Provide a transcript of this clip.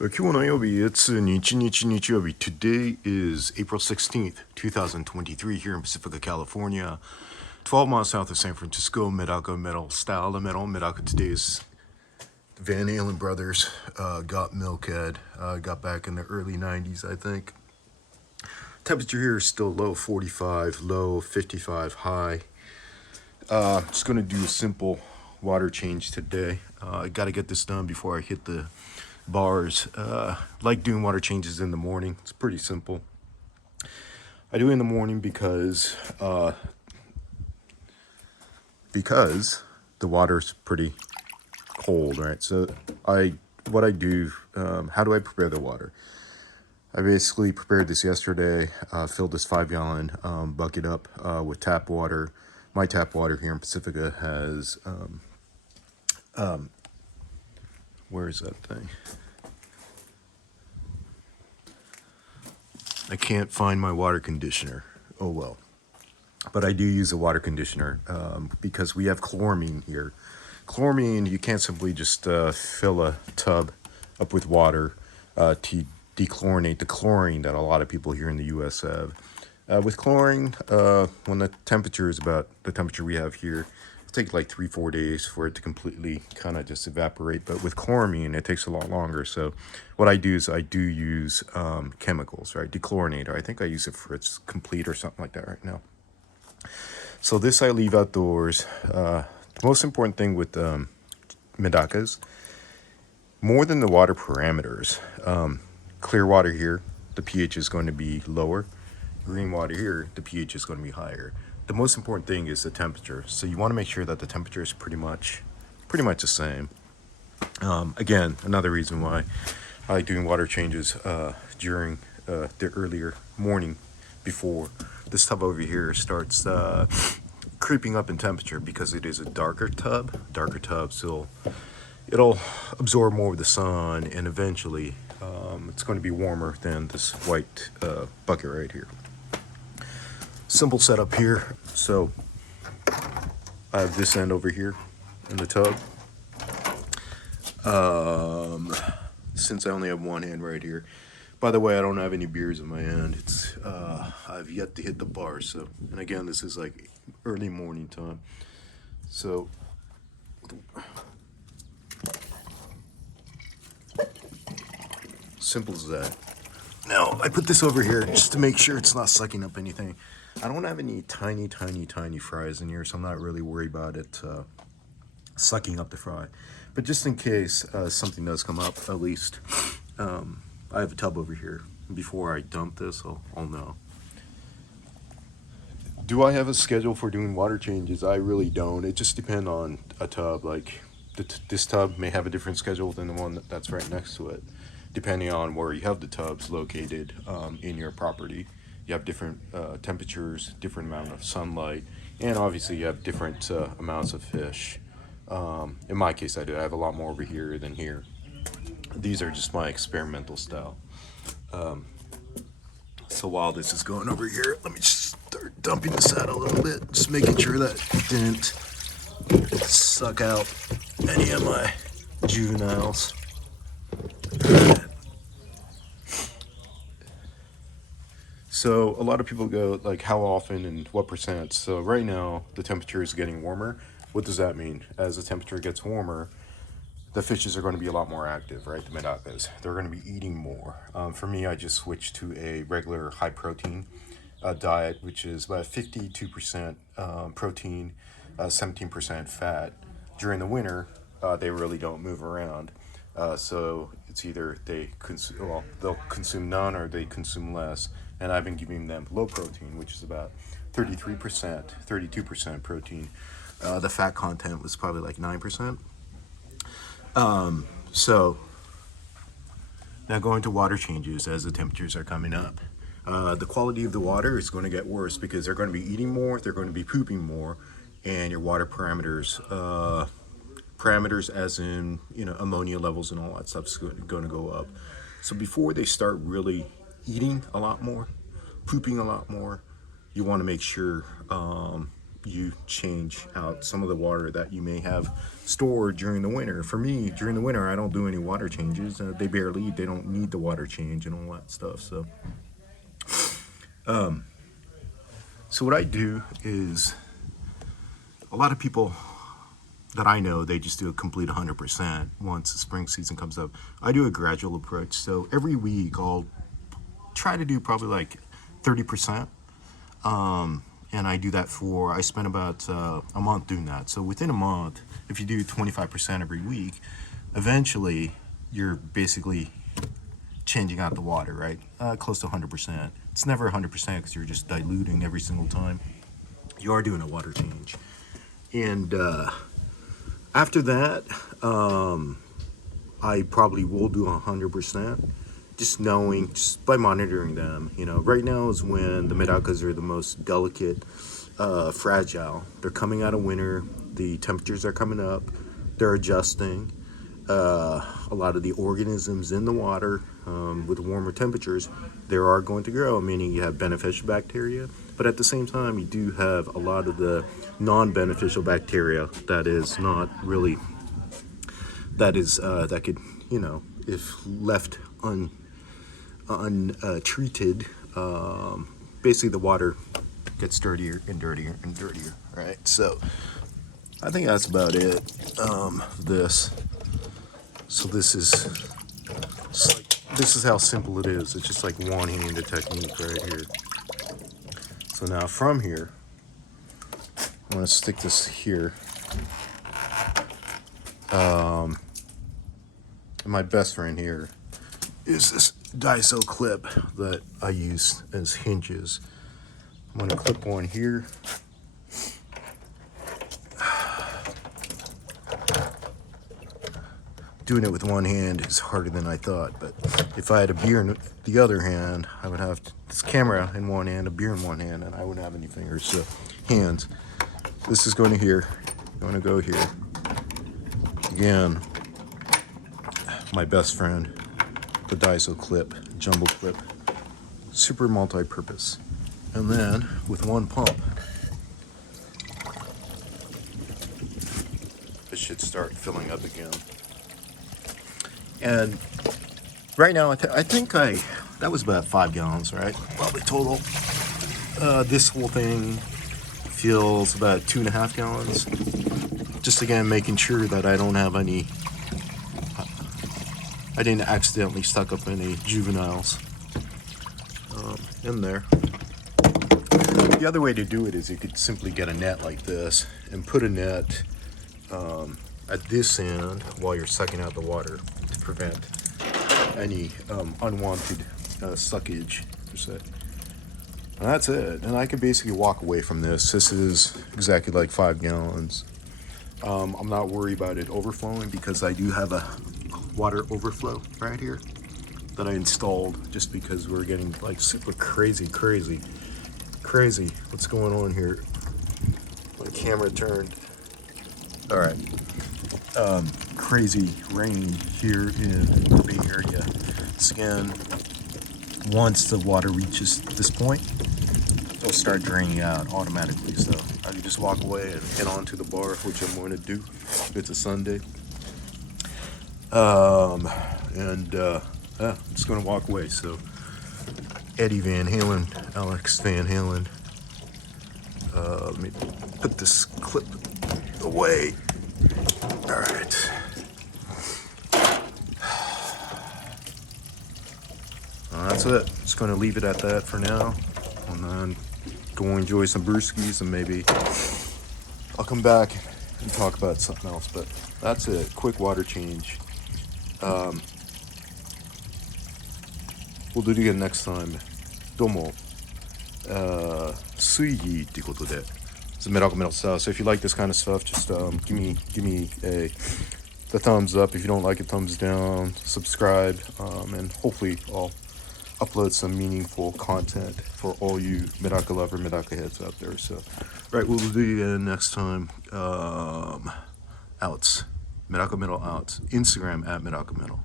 今日の曜日 it's 日曜日. Today is April 16th, 2023 here in Pacifica, California. 12 miles south of San Francisco, MedakaMetal style of metal. Medaka today's Van Halen brothers got Milkhead. Got back in the early 90s, I think. Temperature here is still low 45, low 55, high. Just going to do a simple water change today. I got to get this done before I hit the bars. Like doing water changes in the morning. It's pretty simple. I do it in the morning because the water's pretty cold, right? So what I do, how do I prepare the water? I basically prepared this yesterday, filled this 5-gallon bucket up with tap water. My tap water here in Pacifica has, where is that thing? I can't find my water conditioner. Oh well. But I do use a water conditioner because we have chloramine here. Chloramine, you can't simply just fill a tub up with water to dechlorinate the chlorine that a lot of people here in the U.S. have. With chlorine, when the temperature is about the temperature we have here, it'll take like 3-4 days for it to completely kind of just evaporate. But with chloramine, it takes a lot longer. So what I do is I do use chemicals, right? Dechlorinator. I think I use it for its complete or something like that right now. So this I leave outdoors. The most important thing with Medakas, more than the water parameters, clear water here, the pH is going to be lower. Green water here, the pH is going to be higher. The most important thing is the temperature. So you want to make sure that the temperature is pretty much the same. Again, another reason why I like doing water changes during the earlier morning before this tub over here starts creeping up in temperature, because it is a darker tub. Darker tubs, it'll absorb more of the sun, and eventually it's going to be warmer than this white bucket right here. Simple setup here. So I have this end over here in the tub. Since I only have one hand right here. By the way, I don't have any beers in my hand. It's I've yet to hit the bar. So, and again, this is like early morning time. So simple as that. Now I put this over here just to make sure it's not sucking up anything. I don't have any tiny fries in here, so I'm not really worried about it sucking up the fry. But just in case something does come up, at least I have a tub over here. Before I dump this, I'll know. Do I have a schedule for doing water changes? I really don't. It just depends on a tub. Like this tub may have a different schedule than the one that's right next to it, depending on where you have the tubs located in your property. You have different temperatures, different amount of sunlight, and obviously you have different amounts of fish. In my case, I do. I have a lot more over here than here. These are just my experimental style. So while this is going over here, let me just start dumping this out a little bit, just making sure that it didn't suck out any of my juveniles. So a lot of people go like, how often and what percent? So right now the temperature is getting warmer. What does that mean? As the temperature gets warmer, the fishes are going to be a lot more active, right? The medakas, they're going to be eating more. For me, I just switched to a regular high protein diet, which is about 52% protein, 17% fat. During the winter, they really don't move around. So it's either they'll consume none or they consume less. And I've been giving them low protein, which is about 33%, 32% protein. The fat content was probably like 9%. So now going to water changes as the temperatures are coming up. The quality of the water is going to get worse because they're going to be eating more, they're going to be pooping more, and your water parameters as in, ammonia levels and all that stuff is going to go up. So before they start really eating a lot more, pooping a lot more, you want to make sure you change out some of the water that you may have stored during the winter. For me, during the winter, I don't do any water changes. They barely eat. They don't need the water change and all that stuff. So what I do is, a lot of people that I know, they just do a complete 100% once the spring season comes up. I do a gradual approach. So every week I'll try to do probably like 30%. And I do that I spend about a month doing that. So within a month, if you do 25% every week, eventually you're basically changing out the water, right? Close to 100%. It's never 100% because you're just diluting every single time. You are doing a water change. And after that, I probably will do 100%. Just by monitoring them. Right now is when the medakas are the most delicate, fragile. They're coming out of winter. The temperatures are coming up. They're adjusting. A lot of the organisms in the water, with warmer temperatures, they are going to grow, meaning you have beneficial bacteria, but at the same time you do have a lot of the non-beneficial bacteria that could, if left untreated, basically the water gets dirtier and dirtier and dirtier, right? So I think that's about it. This is how simple it is. It's just like one-handed technique right here. So now from here, I'm going to stick this here. And my best friend here is this Daiso clip that I use as hinges. I'm going to clip one here. Doing it with one hand is harder than I thought, but if I had a beer in the other hand, I would have this camera in one hand, a beer in one hand, and I wouldn't have any fingers, so hands. This is going to here, going to go here. Again, my best friend, the Daiso clip, jumbo clip, super multi-purpose. And then with one pump, it should start filling up again. And right now, I think that was about 5 gallons, right? Probably total. This whole thing fills about 2.5 gallons. Just again, making sure that I don't have any, I didn't accidentally stuck up any juveniles in there. The other way to do it is you could simply get a net like this and put a net at this end while you're sucking out the water to prevent any unwanted suckage, per se. And that's it. And I could basically walk away from this. This is exactly like 5 gallons. I'm not worried about it overflowing because I do have a water overflow right here that I installed just because we're getting like super crazy. What's going on here? My camera turned. All right. Crazy rain here in the Bay Area. So again, once the water reaches this point, it'll start draining out automatically. So I can just walk away and get onto the bar, which I'm going to do. It's a Sunday. I'm just going to walk away. So Eddie Van Halen, Alex Van Halen. Let me put this clip away. All right. That's it. Just going to leave it at that for now. And then go enjoy some brewskis, and maybe I'll come back and talk about something else. But that's it. Quick water change. We'll do it again next time. どうも。水着っていうことで。It's MedakaMetal stuff. So if you like this kind of stuff, just give me the thumbs up. If you don't like it, thumbs down. Subscribe, and hopefully I'll upload some meaningful content for all you Medaka lover, Medaka heads out there. So, right, we'll do it again next time. Outs, MedakaMetal outs. Instagram at MedakaMetal.